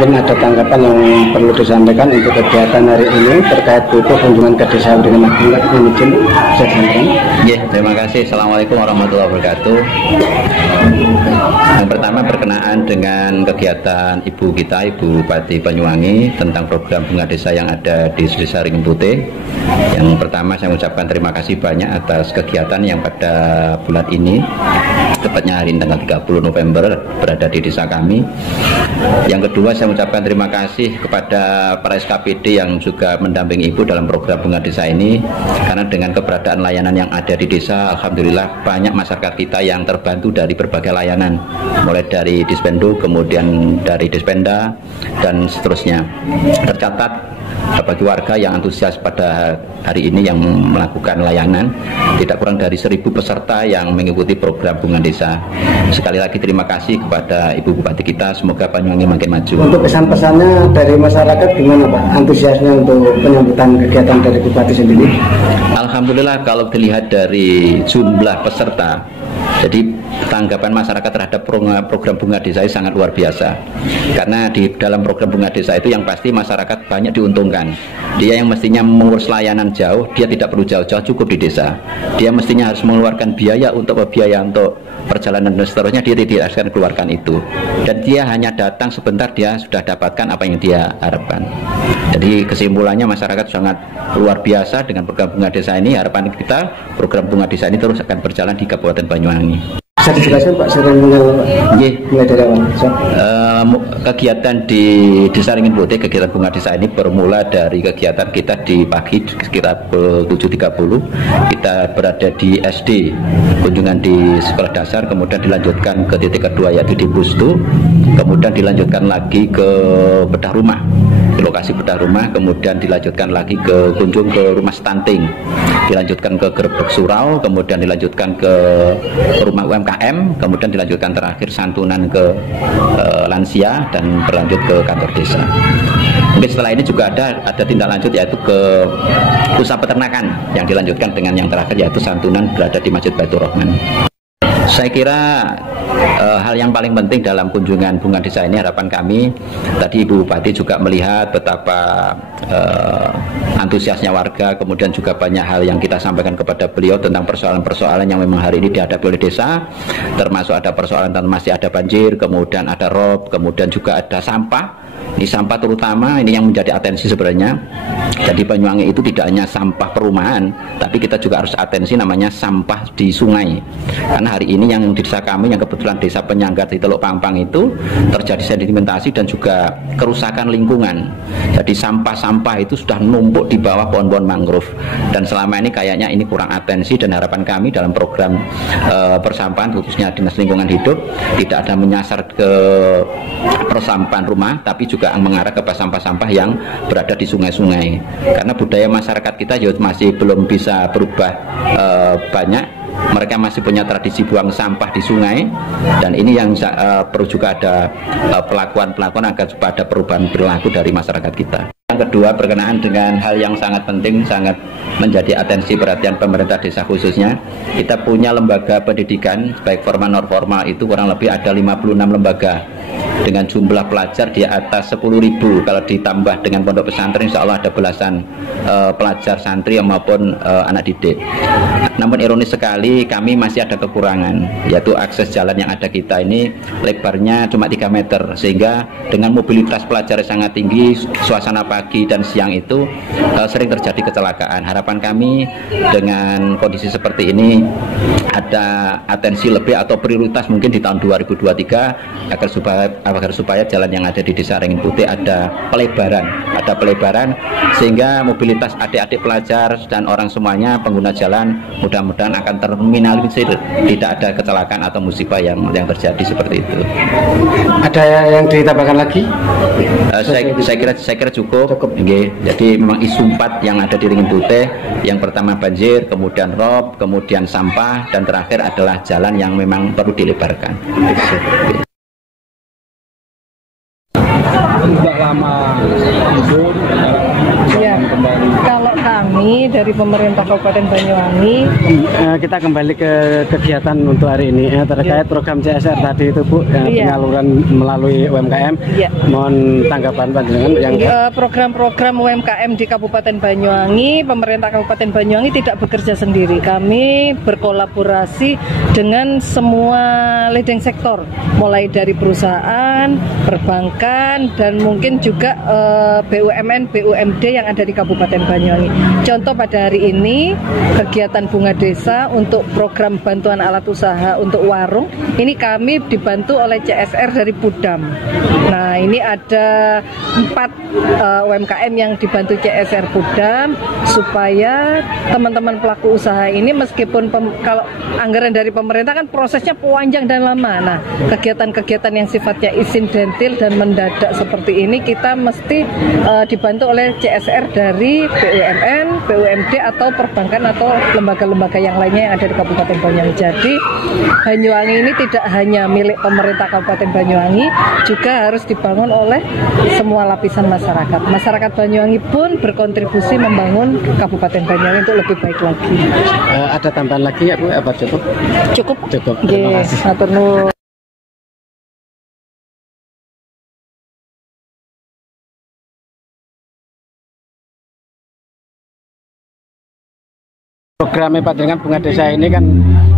mungkin ada tanggapan yang perlu disampaikan untuk kegiatan hari ini terkait buku kunjungan ke desa dengan izin saya sampaikan. Ya, terima kasih. Assalamualaikum warahmatullahi wabarakatuh. Yang pertama berkenaan dengan kegiatan Ibu kita, Ibu Bupati Banyuwangi tentang program bunga desa yang ada di Desa Ringin Putih. Yang pertama saya mengucapkan terima kasih banyak atas kegiatan yang pada bulan ini, tepatnya hari ini tanggal 30 November berada di desa kami. Yang kedua saya mengucapkan terima kasih kepada para SKPD yang juga mendampingi Ibu dalam program bunga desa ini, karena dengan keberadaan layanan yang ada di desa, alhamdulillah banyak masyarakat kita yang terbantu dari berbagai layanan, mulai dari Dispendo, kemudian dari Dispenda dan seterusnya. Tercatat bagi warga yang antusias pada hari ini yang melakukan layanan tidak kurang dari 1.000 peserta yang mengikuti program bunga desa. Sekali lagi terima kasih kepada Ibu Bupati kita, semoga Banyuwangi makin maju. Untuk pesan-pesannya dari masyarakat gimana Pak? Antusiasnya untuk penyambutan kegiatan dari Bupati sendiri? Alhamdulillah kalau dilihat dari jumlah peserta, jadi tanggapan masyarakat terhadap program bunga desa ini sangat luar biasa. Karena di dalam program bunga desa itu yang pasti masyarakat banyak diuntungkan. Dia yang mestinya mengurus layanan jauh, dia tidak perlu jauh-jauh, cukup di desa. Dia mestinya harus mengeluarkan biaya untuk perjalanan dan seterusnya, dia tidak akan keluarkan itu. Dan dia hanya datang sebentar, dia sudah dapatkan apa yang dia harapkan. Jadi kesimpulannya masyarakat sangat luar biasa dengan program bunga desa ini. Harapan kita program bunga desa ini terus akan berjalan di Kabupaten Banyuwangi. Bisa dijelaskan Pak serangnya Pak? Mulai dari awal. Kegiatan di Desa Ringin Putih, kegiatan bunga desa ini bermula dari kegiatan kita di pagi sekitar 7.30. Kita berada di SD, kunjungan di sekolah dasar, kemudian dilanjutkan ke titik kedua yaitu di Pustu, kemudian dilanjutkan lagi ke bedah rumah, di lokasi bedah rumah, kemudian dilanjutkan lagi ke kunjung ke rumah stunting, dilanjutkan ke gerbek surau, kemudian dilanjutkan ke rumah UMKM, kemudian dilanjutkan terakhir santunan ke lansia dan berlanjut ke kantor desa. Mungkin setelah ini juga ada tindak lanjut yaitu ke usaha peternakan yang dilanjutkan dengan yang terakhir yaitu santunan berada di Masjid Baitur Rahman. Saya kira hal yang paling penting dalam kunjungan bunga desa ini, harapan kami tadi Ibu Bupati juga melihat betapa antusiasnya warga, kemudian juga banyak hal yang kita sampaikan kepada beliau tentang persoalan-persoalan yang memang hari ini dihadapi oleh desa, termasuk ada persoalan masih ada banjir, kemudian ada rob, kemudian juga ada sampah. Ini sampah terutama ini yang menjadi atensi sebenarnya. Jadi Banyuwangi itu tidak hanya sampah perumahan, tapi kita juga harus atensi namanya sampah di sungai. Karena hari ini yang di desa kami yang kebetulan desa penyangga di Teluk Pampang itu terjadi sedimentasi dan juga kerusakan lingkungan. Jadi sampah-sampah itu sudah numpuk di bawah pohon-pohon mangrove. Dan selama ini kayaknya ini kurang atensi, dan harapan kami dalam program persampahan khususnya Dinas Lingkungan Hidup tidak ada menyasar ke persampahan rumah, tapi juga mengarah ke sampah-sampah yang berada di sungai-sungai. Karena budaya masyarakat kita masih belum bisa berubah banyak. Mereka masih punya tradisi buang sampah di sungai, dan ini yang perlu juga ada pelakuan-pelakuan agar supaya ada perubahan perilaku dari masyarakat kita. Yang kedua berkenaan dengan hal yang sangat penting, sangat menjadi atensi perhatian pemerintah desa khususnya, kita punya lembaga pendidikan baik formal non formal itu kurang lebih ada 56 lembaga dengan jumlah pelajar di atas 10.000. Kalau ditambah dengan pondok pesantren insya Allah ada belasan pelajar santri maupun anak didik. Namun ironis sekali kami masih ada kekurangan, yaitu akses jalan yang ada kita ini lebarnya cuma 3 meter, sehingga dengan mobilitas pelajar yang sangat tinggi, suasana pagi dan siang itu sering terjadi kecelakaan. Harapan kami dengan kondisi seperti ini ada atensi lebih atau prioritas mungkin di tahun 2023 agar supaya jalan yang ada di Desa Ringin Putih ada pelebaran sehingga mobilitas adik-adik pelajar dan orang semuanya pengguna jalan mudah-mudahan akan terminimalisir, tidak ada kecelakaan atau musibah yang terjadi seperti itu. Ada yang ditambahkan lagi? Saya kira cukup. Okay. Jadi memang isu 4 yang ada di Ringin Putih, yang pertama banjir, kemudian rob, kemudian sampah, dan terakhir adalah jalan yang memang perlu dilebarkan. Sudah lama libur, ya, kalau kami dari pemerintah Kabupaten Banyuwangi. Kita kembali ke kegiatan untuk hari ini terkait program CSR tadi itu Bu, penyaluran melalui UMKM. Mohon tanggapan panjenengan yang program-program UMKM di Kabupaten Banyuwangi, pemerintah Kabupaten Banyuwangi tidak bekerja sendiri. Kami berkolaborasi dengan semua leading sektor, mulai dari perusahaan, perbankan, dan mungkin juga BUMN, BUMD yang ada di Kabupaten Banyuwangi. Contoh pada hari ini kegiatan Bunga Desa untuk program bantuan alat usaha untuk warung, ini kami dibantu oleh CSR dari Pudam. Nah, ini ada 4 UMKM yang dibantu CSR Pudam supaya teman-teman pelaku usaha ini meskipun kalau anggaran dari pemerintah kan prosesnya panjang dan lama. Nah, kegiatan-kegiatan yang sifatnya insidentil dan mendadak seperti ini kita mesti dibantu oleh CSR dari BUMN, BUMD atau perbankan atau lembaga-lembaga yang lainnya yang ada di Kabupaten Banyuwangi. Jadi Banyuwangi ini tidak hanya milik pemerintah Kabupaten Banyuwangi, juga harus dibangun oleh semua lapisan masyarakat. Masyarakat Banyuwangi pun berkontribusi membangun Kabupaten Banyuwangi untuk lebih baik lagi. Ada tambahan lagi ya Bu? Apa cukup? Cukup. Terima kasih. Matur nuwun. Program panjenengan Bunga Desa ini kan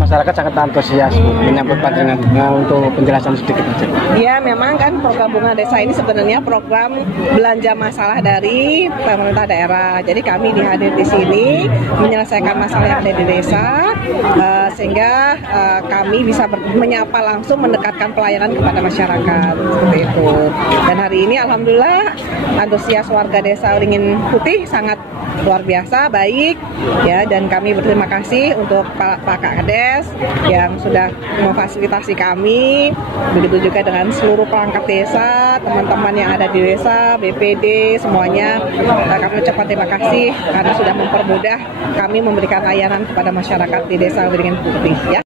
masyarakat sangat antusias menyambut panjenengan. Untuk penjelasan sedikit aja. Ya, memang kan program Bunga Desa ini sebenarnya program belanja masalah dari pemerintah daerah. Jadi kami dihadir di sini menyelesaikan masalah yang ada di desa, sehingga kami bisa menyapa langsung, mendekatkan pelayanan kepada masyarakat seperti itu. Dan hari ini alhamdulillah antusias warga desa Waringin Putih sangat luar biasa baik ya, dan kami berterima kasih untuk Pak Kades yang sudah memfasilitasi kami, begitu juga dengan seluruh perangkat desa, teman-teman yang ada di desa, BPD semuanya. Kami ucapkan terima kasih karena sudah mempermudah kami memberikan layanan kepada masyarakat di desa Waringin Putih ya.